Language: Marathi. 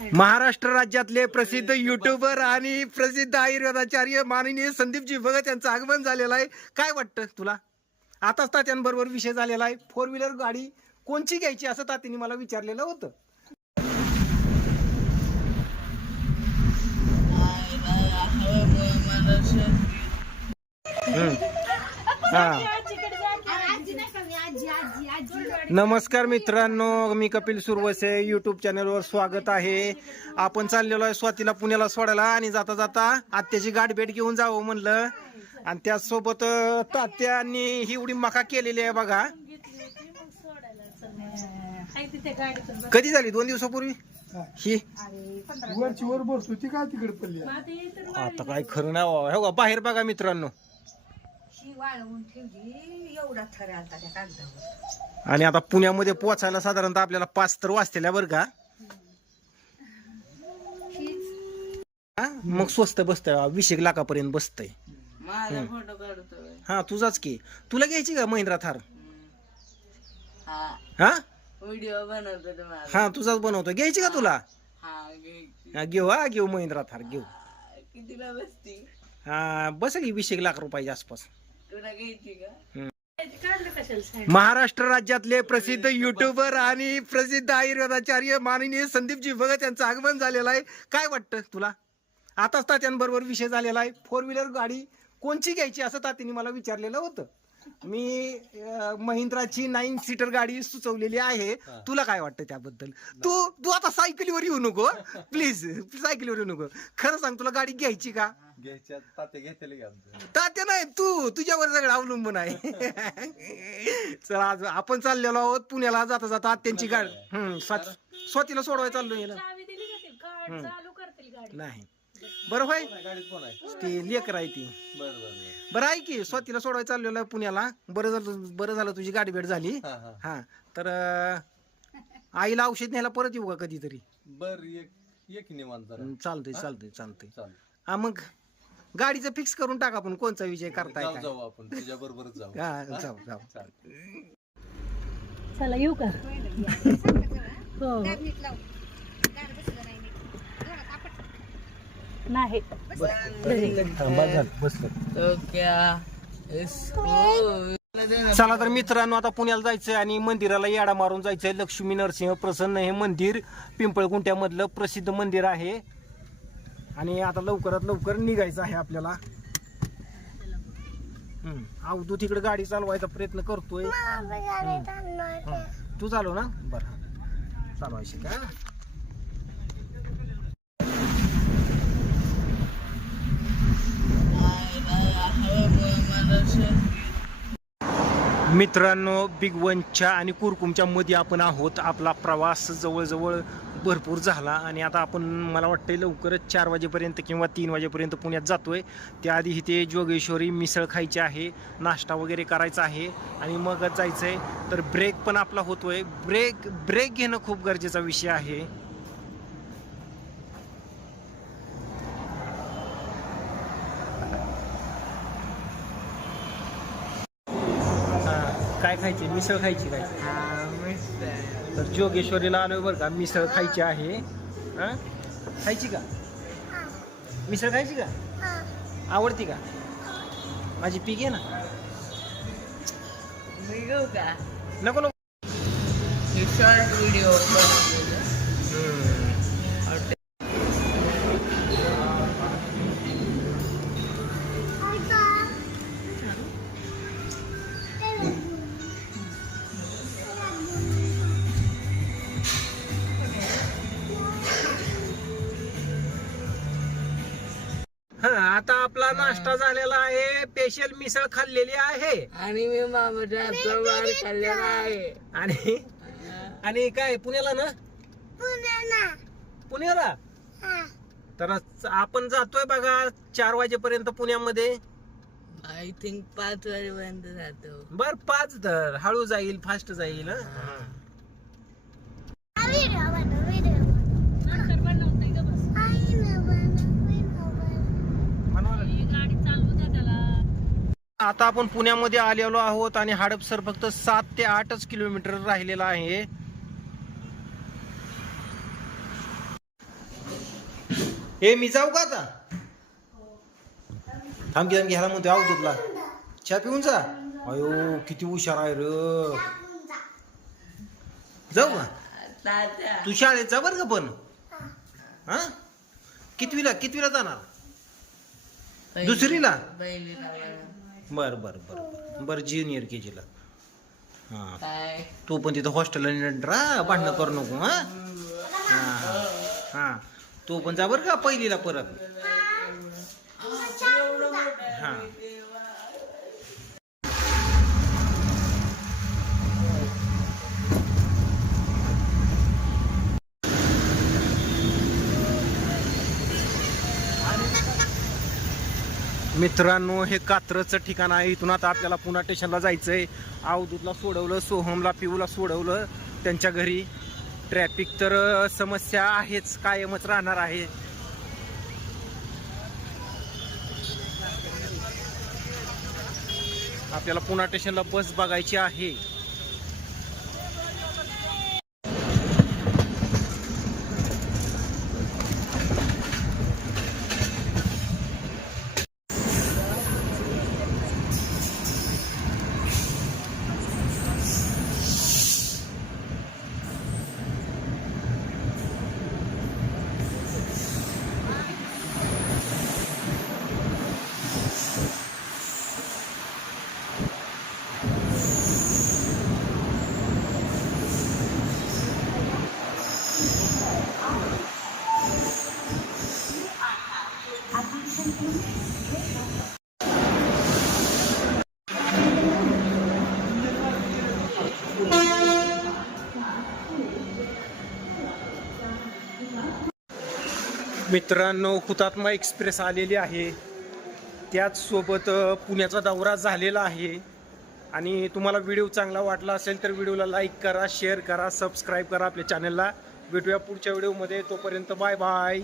महाराष्ट्र राज्यातले प्रसिद्ध युट्यूबर आणि प्रसिद्ध आयुर्वेदाचार्य माननीय संदीपजी भगत यांचं आगमन झालेलं आहे. काय वाटतं तुला? आताच तात्यांबरोबर विषय झालेला आहे. फोर व्हीलर गाडी कोणची घ्यायची असं तात्यांनी मला विचारलेलं होतं. हा. नमस्कार मित्रांनो मी कपिल सुरवसे युट्यूब चॅनलवर स्वागत आहे. आपण चाललेलो आहे स्वातीला पुण्याला सोडायला आणि जाता जाता आत्याची गाठ भेट घेऊन जावं म्हणलं. आणि त्याचसोबत तात्यांनी ही एवढी मका केलेली आहे बघा. कधी झाली? दोन दिवसापूर्वी? ही? वरची वर बसतो ती काय तिकडे पडली? आता काय खरं नाही. हे बघा, बाहेर बघा मित्रांनो. शी वाळवून ठेवली एवढा थर आलता त्या कागदावर. आणि आता पुण्यामध्ये पोहोचायला साधारणतः आपल्याला पाच तर वाजतेल्या बरं का? हा? मग स्वस्त बसतंय वीस एक लाखापर्यंत बसतंय. माझा फोटो काढतोय. हा तुझाच की. तुला घ्यायची का महिंद्रा थार? हा. हा? व्हिडिओ बनवतो तुम्हाला हा तुझाच बनवतो घ्यायची का तुला? हा घ्यायची. हा, घेऊ हा घेऊ महिंद्रा थार घेऊ. कितीला बसती? हा बसेल की वीस एक लाख रुपयाच्या आसपास. तुला घ्यायची का? महाराष्ट्र राज्यातले प्रसिद्ध युट्यूबर आणि प्रसिद्ध आयुर्वेदाचार्य माननीय संदीपजी भगत यांचं आगमन झालेलं आहे. काय वाटतं तुला? आताच तात्यांबरोबर विषय झालेला आहे. फोर व्हीलर गाडी कोणची घ्यायची असं तात्यांनी मला विचारलेलं होतं. मी महिंद्राची नाईन सीटर गाडी सुचवलेली आहे. तुला काय वाटतं त्याबद्दल? तू तू आता सायकलीवर येऊ नको. प्लीज सायकलीवर येऊ नको. खरं सांग तुला गाडी घ्यायची का? तात्या नाही तू तुझ्यावर सगळं अवलंबून आहे. चला आज आपण चाललेलो आहोत. पुण्याला जाता जाता त्यांची गाडी स्वातीला सोडवायला चाललो नाही. बरं होय? गाडीत कोण आहे? ती लेकर आहे ती. बर बर बर. बरं आहे की स्वातीला सोडवायला चाललेलो आहे पुण्याला. बरं झालं बरं झालं तुझी गाडी भेट झाली. हा हा. हा तर अं, आईला औषध न्यायला परत येऊ का कधीतरी? बर एक एक निवांत जरा. चालतंय चालतंय चालतंय. हा मग गाडीचं फिक्स करून टाक आपण. कोणचा विजय करताय जाऊ काय? जाऊ आपण. तुझ्या बरोबरच जाऊ. हा जाऊ जाऊ. चालेल. चला येऊ का? हो नीट लाव गाड बसलं नाही नीट जोरात आपट. नाही. चला तर मित्रांनो आता पुण्याला जायचंय आणि मंदिराला याडा मारून जायचंय. लक्ष्मी नरसिंह प्रसन्न हे मंदिर पिंपळकुंट्यामधलं प्रसिद्ध मंदिर आहे. आणि आता लवकरात लवकर निघायचं आहे आपल्याला. अवधूत तिकडे गाडी चालवायचा प्रयत्न करतोय. तू चालव ना? बरं. चालवायची का? मित्रांनो बिग वनच्या आणि कुरकुमच्या मध्ये आपण आहोत. आपला प्रवास जवळजवळ भरपूर झाला आणि आता आपण मला वाटतंय लवकरच चार वाजेपर्यंत किंवा तीन वाजेपर्यंत पुण्यात जातोय. त्याआधी इथे जोगेश्वरी मिसळ खायची आहे नाश्ता वगैरे करायचा आहे आणि मगच जायचं आहे तर ब्रेक पण आपला होतोय. ब्रेक ब्रेक घेणं खूप गरजेचा विषय आहे हा, काय खायची? मिसळ खायची काय? तर जोगेश्वरीला आलोय बरं का मिसळ खायची आहे. हा? खायची का? मिसळ खायची का? आवडती का? माझी पीक आहे ना. मी घेऊ का? नको नको. व्हिडिओ आता आपला नाश्ता झालेला आहे. स्पेशल मिसळ खाल्लेली आहे. आणि मी मामाच्या हातचा वार खाल्लेला आहे. आणि आणि काय पुण्याला ना? पुण्याला. तर आपण जातोय बघा चार वाजेपर्यंत पुण्यामध्ये. आय थिंक पाच वाजेपर्यंत जातो. बर पाच तर. हळू जाईल फास्ट जाईल हं बनवतोय ग बस गाडी चालवू द्या त्याला आता आपण पुण्यामध्ये आलेलो आहोत आणि हडपसर फक्त सात ते आठच किलोमीटर राहिलेला आहे. हे मी जाऊ का आता? थांब घ्या घ्यायला म्हणतो आहो तुला चहा पिऊन जा. अयो किती हुशार आहे र. जाऊ का? तू शाळेत जा बरं का पण. हा? कितवीला कितवीला जाणार? दुसरीला? बरं. बर बर बर. बर ज्युनियर के जीला हा. काय? तू पण तिथं हॉस्टेलला रा भांडणं करू नको हा? हा हा. तू पण जा बरं का पहिलीला परत. मित्रांनो हे कात्रचं ठिकाण आहे. इथून आता आपल्याला पुन्हा स्टेशनला आहे अवधूतला सोडवलं सोहमला पिऊला सोडवलं. त्यांच्या घरी ट्रॅफिक तर समस्या आहेच कायमच राहणार आहे. आपल्याला पुन्हा स्टेशनला बस बघायची आहे. मित्रांनो हुतात्मा एक्सप्रेस आलेली आहे. त्याचसोबत पुण्याचा दौरा झालेला आहे. आणि तुम्हाला व्हिडिओ चांगला वाटला असेल तर व्हिडिओला लाईक करा शेअर करा सबस्क्राईब करा आपल्या चॅनलला. भेटूया पुढच्या व्हिडिओमध्ये. तोपर्यंत बाय बाय.